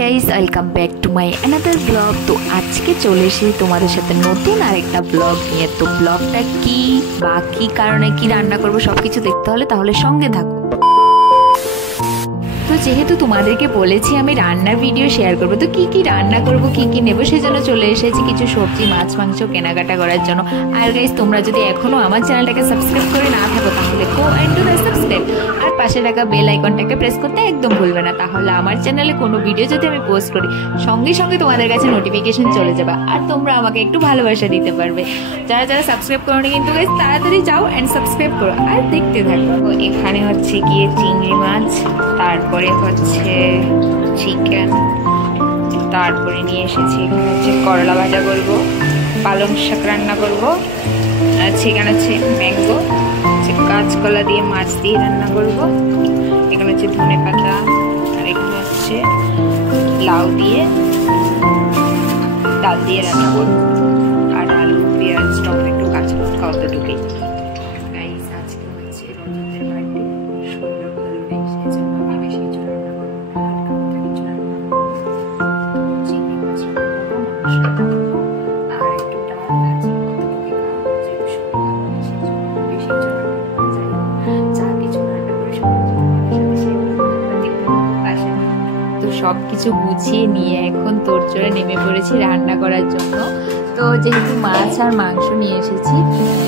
Guys welcome back to my another blog. তো আজকে চলে এসেছি তোমাদের সাথে নতুন আরেকটা ব্লগ নিয়ে। তো ব্লগটা কি বা কী কারণে কি রান্না করবো সব কিছু দেখতে হলে তাহলে সঙ্গে থাকো। তো যেহেতু তোমাদেরকে বলেছি আমি রান্নার ভিডিও শেয়ার করবো, তো কী রান্না করবো কী নেবো সেজন্য চলে এসেছি কিছু সবজি মাছ মাংস কেনাকাটা করার জন্য। আর গাইস তোমরা যদি এখনও আমার চ্যানেলটাকে সাবস্ক্রাইব করে না থাকো তাহলে go and do the subscribe, আর পাশে থাকা বেল আইকনটাকে প্রেস করতে একদম ভুলবে না, তাহলে আমার চ্যানেলে কোনো ভিডিও যদি আমি পোস্ট করি সঙ্গে সঙ্গে তোমাদের কাছে নোটিফিকেশন চলে যাবে আর তোমরা আমাকে একটু ভালোবাসা দিতে পারবে। যারা যারা সাবস্ক্রাইব করো নি কিন্তু গাইস তাড়াতাড়ি যাও অ্যান্ড সাবস্ক্রাইব করো আর দেখতে থাকো। এখানে হচ্ছে গিয়ে চিংড়ি মাছ, তারপরে হচ্ছে চিকেন, তারপরে নিয়ে এসেছি এখানে হচ্ছে করলা ভাজা করবো, পালং শাক রান্না করবো, আর এখানে হচ্ছে ম্যাঙ্গো, কাঁচকলা দিয়ে মাছ দিয়ে রান্না করবো, এখানে হচ্ছে ধনে পাতা, আর এখানে হচ্ছে লাউ দিয়ে ডাল দিয়ে রান্না করবো, আর আলু পেঁয়াজ টমেটো কাঁচা লঙ্কা অতটুকুই। আজকে হচ্ছে রঞ্জনের বার্থডে, সুন্দর ভালো নেই সেজন্য আমি বেশি কিছু রান্না করবো না, হালকা পাতলা কিছু রান্না করবো, চিংড়ি মাছ রান্না করবো, মাংস রান্না করবো, আর একটু ডাল ভাজি অতটুকুই, কারণ যেহেতু শরীর ভালো নেই সেজন্য বেশি কিছু রান্না করতে চাই না। যা কিছু রান্না করে সব তো সব কিছু গুছিয়ে নিয়ে এখন তোড়জোড়ে নেমে পড়েছি রান্না করার জন্য। তো যেহেতু মাছ আর মাংস নিয়ে এসেছি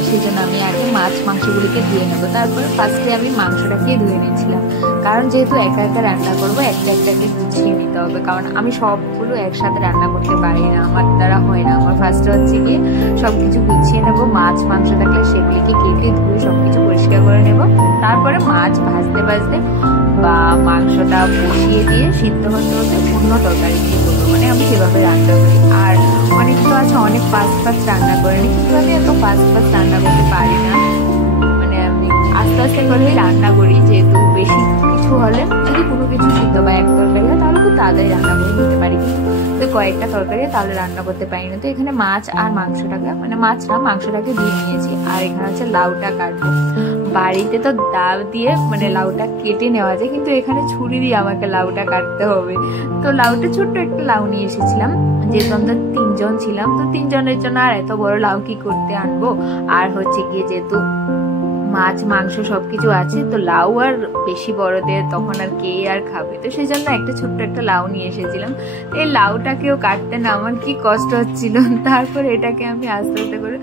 সেজন্য আমি আগে মাছ মাংসগুলিকে ধুয়ে নেবো, তারপরে ফার্স্টে আমি মাংসটাকে ধুয়ে নিয়েছিলাম, কারণ যেহেতু একা একা রান্না করবো একটা একটাকে গুছিয়ে নিতে হবে, কারণ আমি সবগুলো একসাথে রান্না করতে পারি না, আমার দ্বারা হয় না। আমার ফার্স্টে হচ্ছে গিয়ে সব কিছু গুছিয়ে নেবো, মাছ মাংস থাকলে সেগুলিকে কেটে ধুয়ে সব কিছু পরিষ্কার করে নেবো, তারপরে মাছ ভাজতে ভাজতে বা মাংসটা বসিয়ে দিয়ে সিদ্ধ হতে হতে অন্য তরকারি দিয়ে করবো, মানে আমি সেভাবে রান্না করি। আর অনেক তো আছে অনেক ফাস্ট রান্না করে নি, কিন্তু আমি এত ফাস্ট রান্না করতে পারি না, মানে আমি আস্তে আস্তে করেই রান্না করি, যেহেতু বেশি কিছু হলে যদি কোনো কিছু সিদ্ধ বা এক তরকারি হয় তাহলে খুব তাড়াতাড়ি রান্না করে নিতে পারি, কিন্তু কয়েকটা তরকারি তাহলে রান্না করতে পারি না। তো এখানে মাছ আর মাংসটাকে মানে মাংসটাকে দিয়ে নিয়েছি, আর এখানে হচ্ছে লাউটা কাটবো। বাড়িতে তো দাও দিয়ে মানে লাউটা কেটে নেওয়া যায়, কিন্তু এখানে ছুরি দিয়ে আমাকে লাউটা কাটতে হবে। তো লাউটা ছোট্ট একটা লাউ নিয়ে এসেছিলাম, যেহেতু আমরা 3 জন ছিলাম, তো 3 জনের জন্য আর এত বড় লাউ কি করতে আনবো, আর হচ্ছে গিয়ে যেহেতু মাছ মাংস সবকিছু আছে তো লাউ আর বেশি বড়দের তখন আর কে আর খাবে, তো সেই জন্য একটা ছোট্ট একটা লাউ নিয়ে এসেছিলাম। এই লাউটাকেও কাটতে না আমার কি কষ্ট হচ্ছিল, তারপরে এটাকে আমি আস্তে আস্তে করে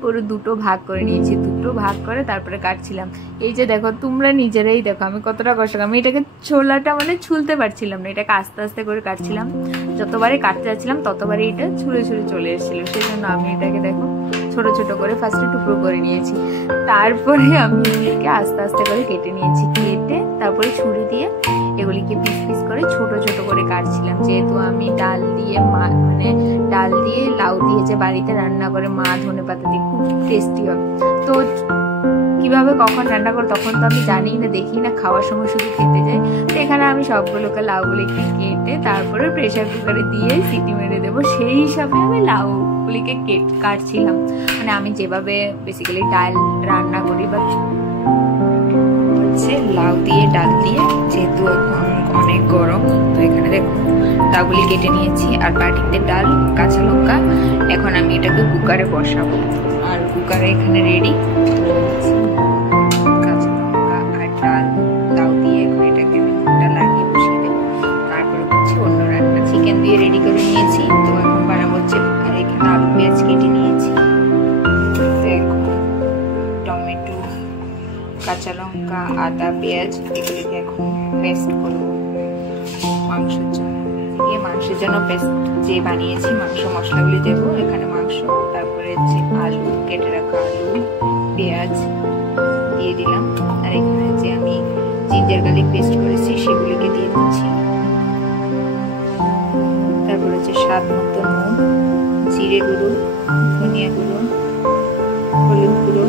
পুরো দুটো ভাগ করে নিয়েছি, দুটো ভাগ করে তারপরে কাটছিলাম। এই যে দেখো তোমরা নিজেরাই দেখো আমি কতটা কষ্ট, আমি এটাকে ছোলাটা মানে ছুলতে পারছিলাম না, এটাকে আস্তে আস্তে করে কাটছিলাম, যতবারে কাটতে যাচ্ছিলাম ততবারে এটা ছুঁড়ে চলে এসেছিল, সেই জন্য আমি এটাকে দেখো ছোট ছোট করে ফার্স্টে টুকরো করে নিয়েছি, তারপরে আমি এগুলিকে আস্তে আস্তে করে কেটে নিয়েছি, কেটে তারপরে ছুরি দিয়ে এগুলিকে পিস পিস করে ছোট ছোট করে কাটছিলাম। যেহেতু আমি ডাল দিয়ে লাউ দিয়ে যে বাড়িতে রান্না করে মা ধনে পাতা দিয়ে খুব টেস্টি হয়, তো কিভাবে কখন রান্না করো তখন তো আমি জানি না, দেখি না, খাওয়ার সময় শুধু খেতে যাই। তো এখানে আমি সবগুলোকে লাউগুলিকে কেটে তারপরে প্রেশার কুকারে দিয়ে সিটি মেরে দেবো, সেই হিসাবে আমি লাউগুলিকে কাটছিলাম, মানে আমি যেভাবে বেসিক্যালি ডাল রান্না করি বা হচ্ছে লাউ দিয়ে ডাল দিয়ে, যেহেতু এখন অনেক গরম, তো এখানে দেখো লাউগুলি কেটে নিয়েছি আর বাটিতে ডাল কাঁচা লঙ্কা, এখন আমি এটাকে কুকারে বসাবো, আর কুকারে এখানে রেডি কাঁচা লঙ্কা আর ডাল লাউ দিয়ে এখন এটাকে আমি নুনটা লাগিয়ে বসিয়ে দেবো। তারপরে হচ্ছে অন্য রান্না চিকেন দিয়ে রেডি করে নিয়েছি, তো এখন বানাবো হচ্ছে, আর এখানে আলু পেঁয়াজ কেটে নিয়েছি, টমেটো কাঁচা লঙ্কা আদা পেঁয়াজ এগুলিকে এখন পেস্ট করবো মাংসের জন্য। মাংসের জন্য পেস্ট যে বানিয়েছি মাংস মশলাগুলি দেবো, এখানে মাংস, তারপরে যে আলু কেটে রাখা আলু পেঁয়াজ দিয়ে দিলাম, আর এখানে যে আমি জিঞ্জার গার্লিক পেস্ট করেছি সেগুলিকে দিয়ে দিচ্ছি, তারপরে হচ্ছে স্বাদ মতো নুন, জিরে গুঁড়ো, ধনিয়া গুঁড়ো, হলুদ গুঁড়ো,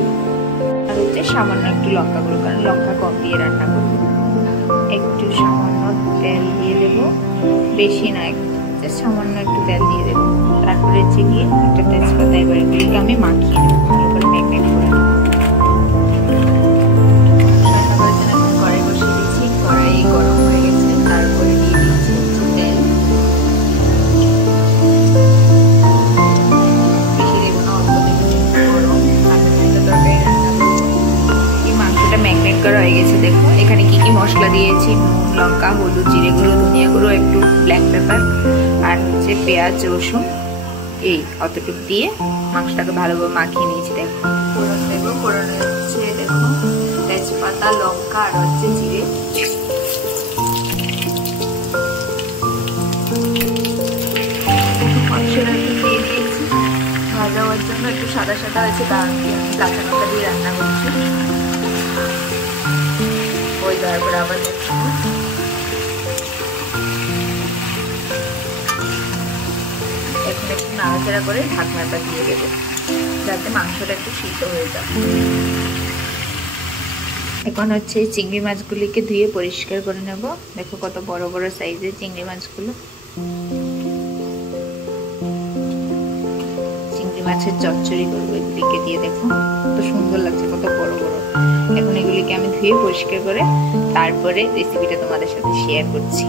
আর হচ্ছে সামান্য একটু লঙ্কা গুঁড়ো, কারণ লঙ্কা কম দিয়ে রান্না করবো। একটু সামান্য তেল দিয়ে দেবো, বেশি না, সামান্য একটু তেল দিয়ে দেবো, তারপরে হচ্ছে গিয়ে একটা তেজপাতা, এবার এগুলিকে আমি মাখিয়ে নেবো, ভালো করে ম্যাগনেট করে নেবো। রান্না করার জন্য কড়াই বসিয়ে দিচ্ছি, কড়াই গরম হয়ে গেছে, তারপরে দিয়ে দিচ্ছি তেল, নিয়েছি নুন, লঙ্কা, হলুদ, জিরে গুঁড়ো, ধনিয়া গুঁড়ো, একটু ব্ল্যাক পেপার আর হচ্ছে পেঁয়াজ, রসুন, এই অতটুকু দিয়ে মাংসটাকে ভালোভাবে মাখিয়ে নিয়েছি। দেখো ফোড়ন দেবো, ফোড়নে হচ্ছে দেখো তেজপাতা, লঙ্কা আর হচ্ছে জিরে। মাংসটা একটু দিয়ে দিয়েছি ভাজা হওয়ার জন্য, একটু সাদা সাদা হয়েছে, তার দিয়ে আমি কাঁচা লঙ্কা দিয়ে রান্না করছি। ওই তারপরে আবার দেখো এখন একটু নাড়াচাড়া করে ঢাকনাটা দিয়ে দেবো যাতে মাংসটা একটু সিদ্ধ হয়ে যায়। এখন হচ্ছে চিংড়ি মাছগুলিকে ধুয়ে পরিষ্কার করে নেব। দেখো কত বড় বড় সাইজের চিংড়ি মাছগুলো। চিংড়ি মাছের চচ্চড়ি করবো এগুলিকে দিয়ে। দেখো কত সুন্দর লাগছে, কত বড় বড়। এখন এগুলিকে আমি ধুয়ে পরিষ্কার করে তারপরে রেসিপিটা তোমাদের সাথে শেয়ার করছি।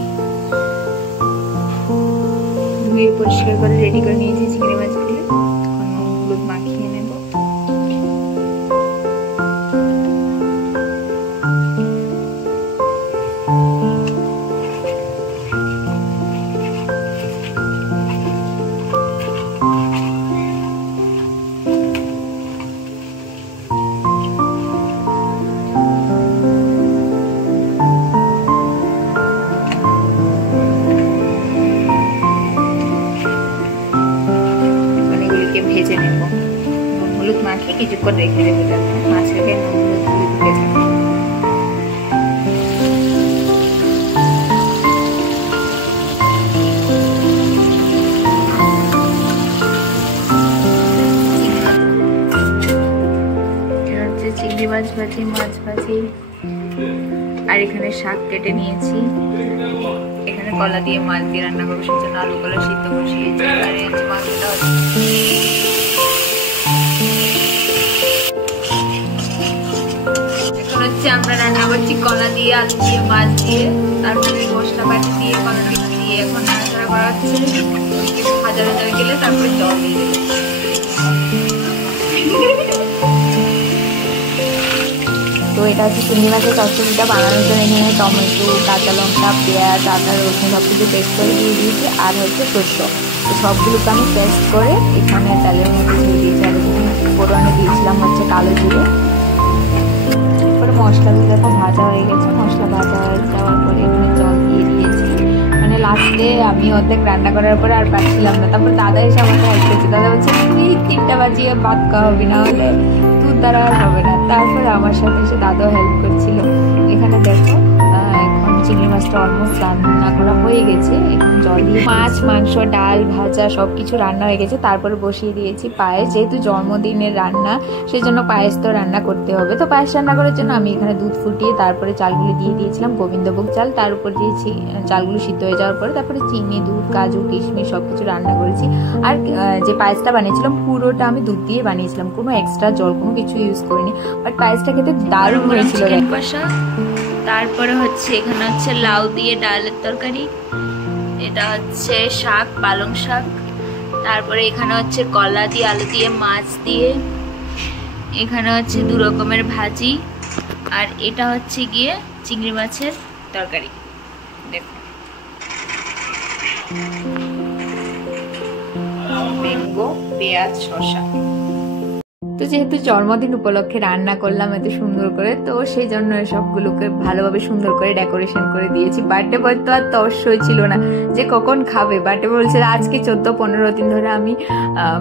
ধুয়ে পরিষ্কার করে রেডি করে নিয়েছি চিংড়ি মাছগুলি। হলুদ মাখিয়ে নেব। ভেজে নেব, হলুদ মাখিয়ে কিছুক্ষণ রেখে দেবো যাতে মাছটাকে নুন হলুদ ঢুকে যায়। চিংড়ি মাছ ভাজি, মাছ ভাজি আর এখানে শাক কেটে নিয়েছি। এখানে কলা দিয়ে মাছ দিয়ে রান্না করবো, সেজন্য আলু কলা সিদ্ধ বসিয়েছি। আর এই যে মাছটা এখন হচ্ছে আমরা রান্না করছি কলা দিয়ে, আলু দিয়ে, মাছ দিয়ে, তারপরে মশলা বাটি দিয়ে, কলা দিয়ে এখন নাড়াচাড়া করা হচ্ছে। ভাজা ভাজা হয়ে গেলে তারপরে জল দিয়ে দেবো। তো এটা হচ্ছে চিংড়ি মাছের চচ্চড়িটা বানানোর জন্য এখানে টমেটো, কাঁচা লঙ্কা, পেঁয়াজ, আদা, রসুন সব কিছু পেস্ট করে দিয়ে দিয়েছি আর হচ্ছে সরষ। তো সবগুলোকে আমি পেস্ট করে এখানে তেলের মধ্যে দিয়ে দিয়েছি। আর ফোড়নে দিয়েছিলাম হচ্ছে কালো জিরে। তারপরে মশলাগুলো দেখো ভাজা হয়ে গেছে। মশলা ভাজা হয়ে যাওয়ার পরে এখানে জল দিয়ে দিয়েছি। মানে লাস্টে আমি অর্ধেক রান্না করার পরে আর পাচ্ছিলাম না। তারপর দাদা এসে আমাকে হেল্প করছে। দাদা বলছে তুই 3টা বাজিয়ে ভাত খাওয়া হবি, না হলে তোর দ্বারা আর হবে না। তারপর আমার সাথে এসে দাদাও হেল্প করছিল। এখানে দেখো এখন চিংড়ি মাছটা অলমোস্ট রান্না করা হয়ে গেছে। এখন জল দিয়ে মাছ, মাংস, ডাল, ভাজা সব কিছু রান্না হয়ে গেছে। তারপরে বসিয়ে দিয়েছি পায়েস। যেহেতু জন্মদিনের রান্না সেই জন্য পায়েস তো রান্না করতে হবে। তো পায়েস রান্না করার জন্য আমি এখানে দুধ ফুটিয়ে তারপরে চালগুলি দিয়ে দিয়েছিলাম, গোবিন্দভোগ চাল। তার উপর দিয়েছি চালগুলো সিদ্ধ হয়ে যাওয়ার পরে তারপরে চিনি, দুধ, কাজু, কিশমিশ সব কিছু রান্না করেছি। আর যে পায়েসটা বানিয়েছিলাম পুরোটা আমি দুধ দিয়ে বানিয়েছিলাম, কোনো এক্সট্রা জল কোনো কিছু ইউজ করিনি। বাট পায়েসটা খেতে দারুণ হয়েছিল। তারপরে হচ্ছে এখানে হচ্ছে লাউ দিয়ে ডালের তরকারি, এটা হচ্ছে শাক, পালং শাক। তারপরে এখানে হচ্ছে কলা দিয়ে, আলু দিয়ে, মাছ দিয়ে। এখানে হচ্ছে 2 রকমের ভাজি। আর এটা হচ্ছে গিয়ে চিংড়ি মাছের তরকারি। দেখো ম্যাঙ্গো, পেঁয়াজ, শসা। তো যেহেতু জন্মদিন উপলক্ষে রান্না করলাম এত সুন্দর করে, তো সেই জন্য সবগুলোকে ভালোভাবে সুন্দর করে ডেকোরেশন করে দিয়েছি। বার্থডে বয় তো আর তর্স হয়েছিল না যে কখন খাবে। বার্থডে বলছে আজকে 14-15 দিন ধরে আমি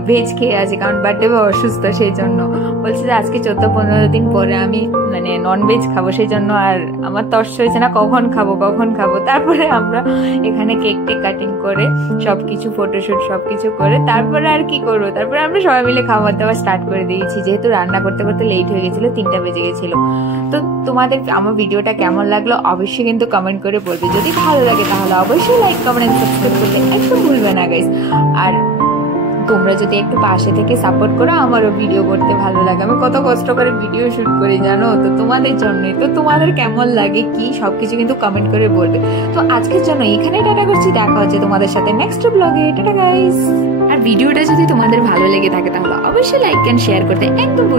ভেজ খেয়ে আছি, কারণ বার্থডে বয় অসুস্থ, সেই জন্য বলছে যে আজকে 14-15 দিন পরে আমি মানে নন ভেজ খাবো। সেই জন্য আর আমার তর্স হয়েছে না কখন খাবো কখন খাবো। তারপরে আমরা এখানে কেক টেক কাটিং করে সবকিছু ফটোশুট সবকিছু করে তারপরে আর কি করবো, তারপরে আমরা সবাই মিলে খাবার দাবার স্টার্ট করে দিয়েছি। যেহেতু রান্না করতে করতে লেট হয়ে গেছিল, 3টা বেজে গেছিল। তো তোমাদের আমার ভিডিওটা কেমন লাগলো অবশ্যই কিন্তু কমেন্ট করে বলবে। যদি ভালো লাগে তাহলে অবশ্যই লাইক, কমেন্ট, সাবস্ক্রাইব করতে একদম ভুলবে না গাইস। আর তোমরা যদি একটু পাশে থেকে সাপোর্ট করো, আমারও ভিডিও করতে ভালো লাগে। আমি কত কষ্ট করে ভিডিও শুট করি জানো, তো তোমাদের জন্যই। তো তোমাদের কেমন লাগে কি সবকিছু কিন্তু কমেন্ট করে বলবে। তো আজকের জন্য এখানে টাটা করছি, দেখা হচ্ছে তোমাদের সাথে নেক্সট ব্লগে। Tata guys. আর ভিডিওটা যদি তোমাদের ভালো লেগে থাকে তাহলে অবশ্যই লাইক এন্ড শেয়ার করতে একদম ভুলবে না।